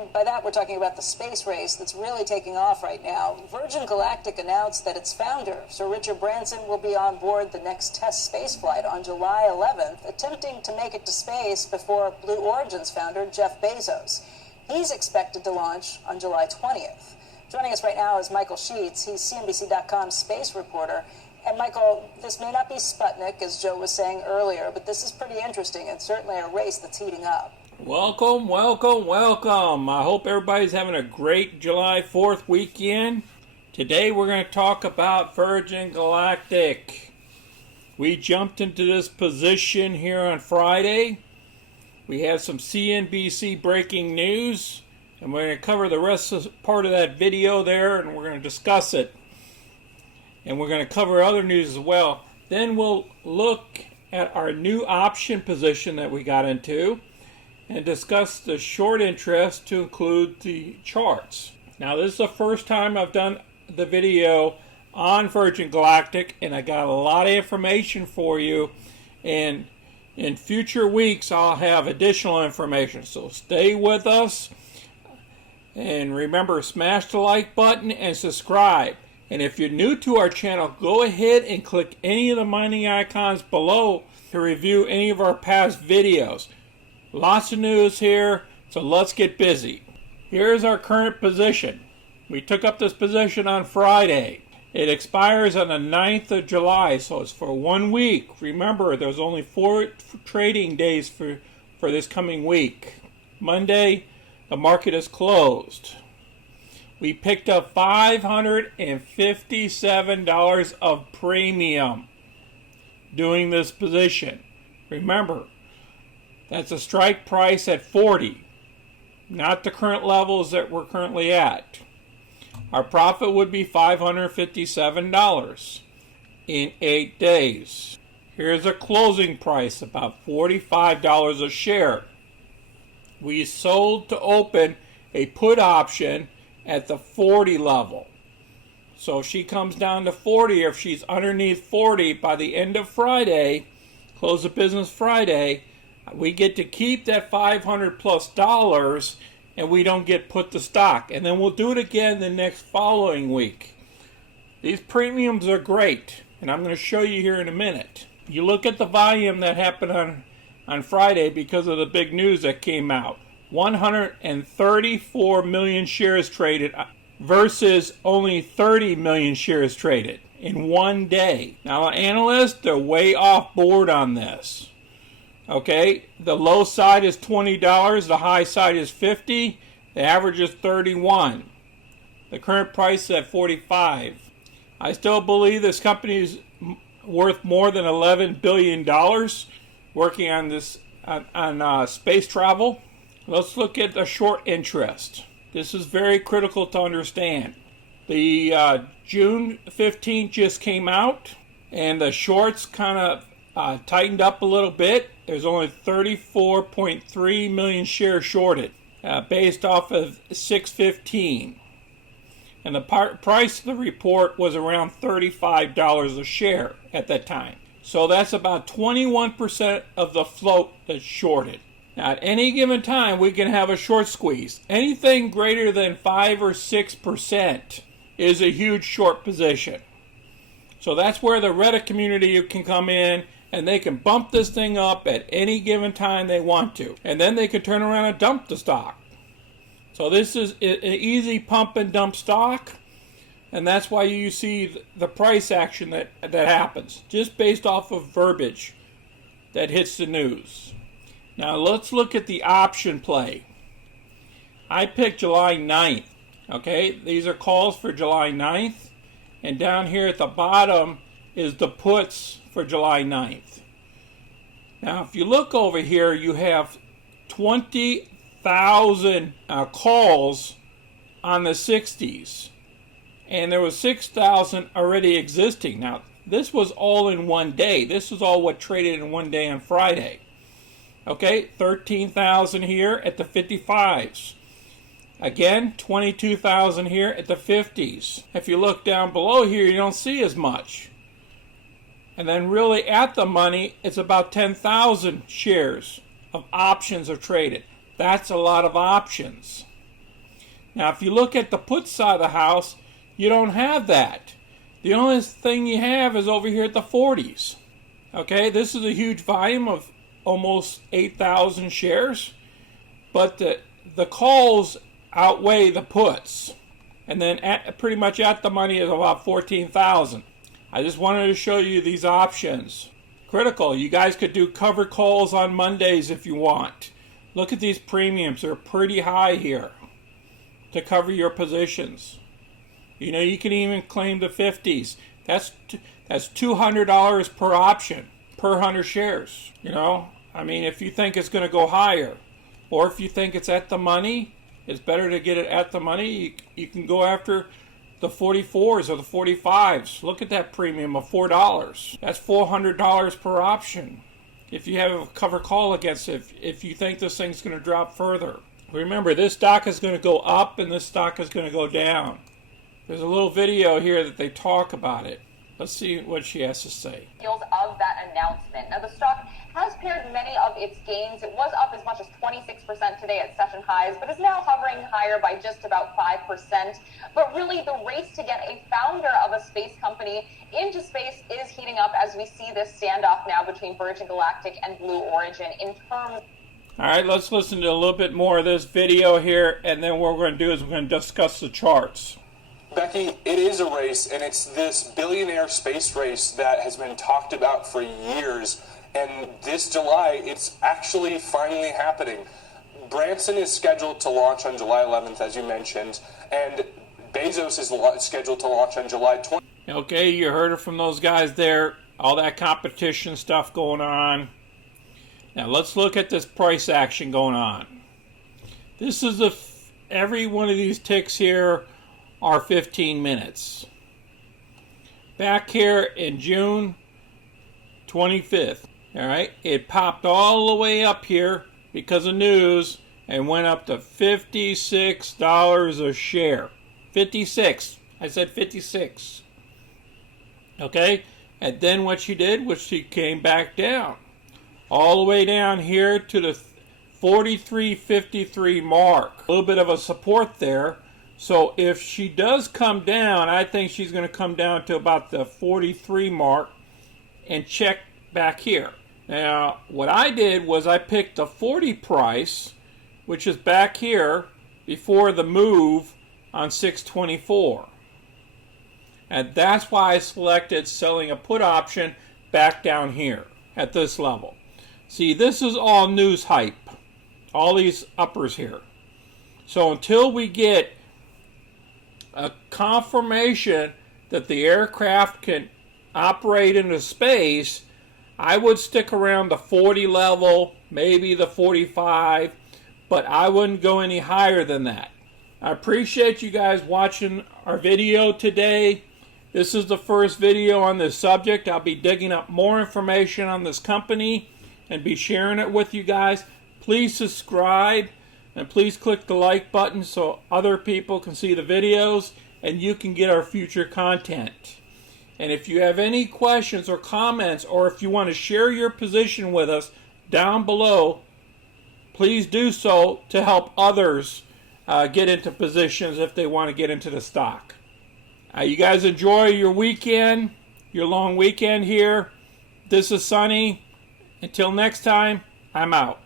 And by that, we're talking about the space race that's really taking off right now. Virgin Galactic announced that its founder, Sir Richard Branson, will be on board the next test space flight on July 11th, attempting to make it to space before Blue Origin's founder, Jeff Bezos. He's expected to launch on July 20th. Joining us right now is Michael Sheets. He's CNBC.com's space reporter. And Michael, this may not be Sputnik, as Joe was saying earlier, but this is pretty interesting and certainly a race that's heating up. Welcome, welcome, welcome. I hope everybody's having a great July 4th weekend. Today we're going to talk about Virgin Galactic. We jumped into this position here on Friday. We have some CNBC breaking news, and we're going to cover the rest of part of that video there, and we're going to discuss it. And we're going to cover other news as well. Then we'll look at our new option position that we got into and discuss the short interest to include the charts. Now, this is the first time I've done the video on Virgin Galactic, and I got a lot of information for you. And in future weeks, I'll have additional information. So stay with us. And remember, smash the like button and subscribe. And if you're new to our channel, go ahead and click any of the mining icons below to review any of our past videos. Lots of news here, so let's get busy. Here's our current position. We took up this position on Friday. It expires on the 9th of July, so it's for 1 week. Remember, there's only 4 trading days for this coming week. Monday, the market is closed. We picked up $557 of premium doing this position. Remember, that's a strike price at 40, not the current levels that we're currently at. Our profit would be $557 in 8 days. Here's a closing price, about $45 a share. We sold to open a put option at the 40 level. So if she comes down to 40, or if she's underneath 40 by the end of Friday, close of business Friday, we get to keep that $500 plus, and we don't get put to stock. And then we'll do it again the next following week. These premiums are great, and I'm going to show you here in a minute. You look at the volume that happened on Friday because of the big news that came out. 134 million shares traded versus only 30 million shares traded in 1 day. Now, analysts, they're way off board on this. Okay, the low side is $20, the high side is $50, the average is $31. The current price is at $45. I still believe this company is worth more than $11 billion working on this on space travel. Let's look at the short interest. This is very critical to understand. The June 15th just came out, and the shorts kind of tightened up a little bit. There's only 34.3 million shares shorted, based off of 615. And the price of the report was around $35 a share at that time. So that's about 21% of the float that's shorted. Now, at any given time, we can have a short squeeze. Anything greater than 5 or 6% is a huge short position. So that's where the Reddit community can come in, and they can bump this thing up at any given time they want to. And then they can turn around and dump the stock. So this is an easy pump and dump stock, and that's why you see the price action that happens, just based off of verbiage that hits the news. Now let's look at the option play. I picked July 9th. Okay, these are calls for July 9th. And down here at the bottom is the puts for July 9th. Now if you look over here, you have 20,000 calls on the 60s. And there was 6,000 already existing. Now this was all in 1 day. This was all what traded in 1 day on Friday. Okay, 13,000 here at the 55s. Again, 22,000 here at the 50s. If you look down below here, you don't see as much. And then really at the money, it's about 10,000 shares of options are traded. That's a lot of options. Now, if you look at the put side of the house, you don't have that. The only thing you have is over here at the 40s. Okay, this is a huge volume of almost 8,000 shares, but the calls outweigh the puts. And then pretty much at the money is about 14,000. I just wanted to show you these options. Critical. You guys could do cover calls on Mondays if you want. Look at these premiums. They're pretty high here to cover your positions. You know, you can even claim the 50s. That's $200 per option, per 100 shares. You know, I mean, if you think it's going to go higher, or if you think it's at the money, it's better to get it at the money. You can go after the 44s or the 45s. Look at that premium of $4. That's $400 per option. If you have a cover call against it, if you think this thing's going to drop further. Remember, this stock is going to go up and this stock is going to go down. There's a little video here that they talk about it. Let's see what she has to say. Of that announcement. Now, the stock has pared many of its gains. It was up as much as 26% today at session highs, but is now hovering higher by just about 5%. But really, the race to get a founder of a space company into space is heating up as we see this standoff now between Virgin Galactic and Blue Origin in terms. All right, let's listen to a little bit more of this video here, and then what we're going to do is we're going to discuss the charts. Becky, it is a race, and it's this billionaire space race that has been talked about for years. And this July, it's actually finally happening. Branson is scheduled to launch on July 11th, as you mentioned, and Bezos is scheduled to launch on July 20th. Okay, you heard it from those guys there. All that competition stuff going on. Now let's look at this price action going on. This is every one of these ticks here are 15 minutes. Back here in June 25th, all right, it popped all the way up here because of news and went up to $56 a share. 56. I said 56. Okay, and then what she did was she came back down all the way down here to the 43.53 mark. A little bit of a support there. So if she does come down, I think she's going to come down to about the 43 mark and check back here. Now, what I did was I picked the 40 price, which is back here before the move on 624. And that's why I selected selling a put option back down here at this level. See, this is all news hype, all these uppers here. So until we get a confirmation that the aircraft can operate into space, I would stick around the 40 level, maybe the 45, but I wouldn't go any higher than that. I appreciate you guys watching our video today. This is the first video on this subject. I'll be digging up more information on this company and be sharing it with you guys. Please subscribe. And please click the like button so other people can see the videos and you can get our future content. And if you have any questions or comments, or if you want to share your position with us down below, please do so to help others get into positions if they want to get into the stock. You guys enjoy your weekend, your long weekend here. This is Sonny. Until next time, I'm out.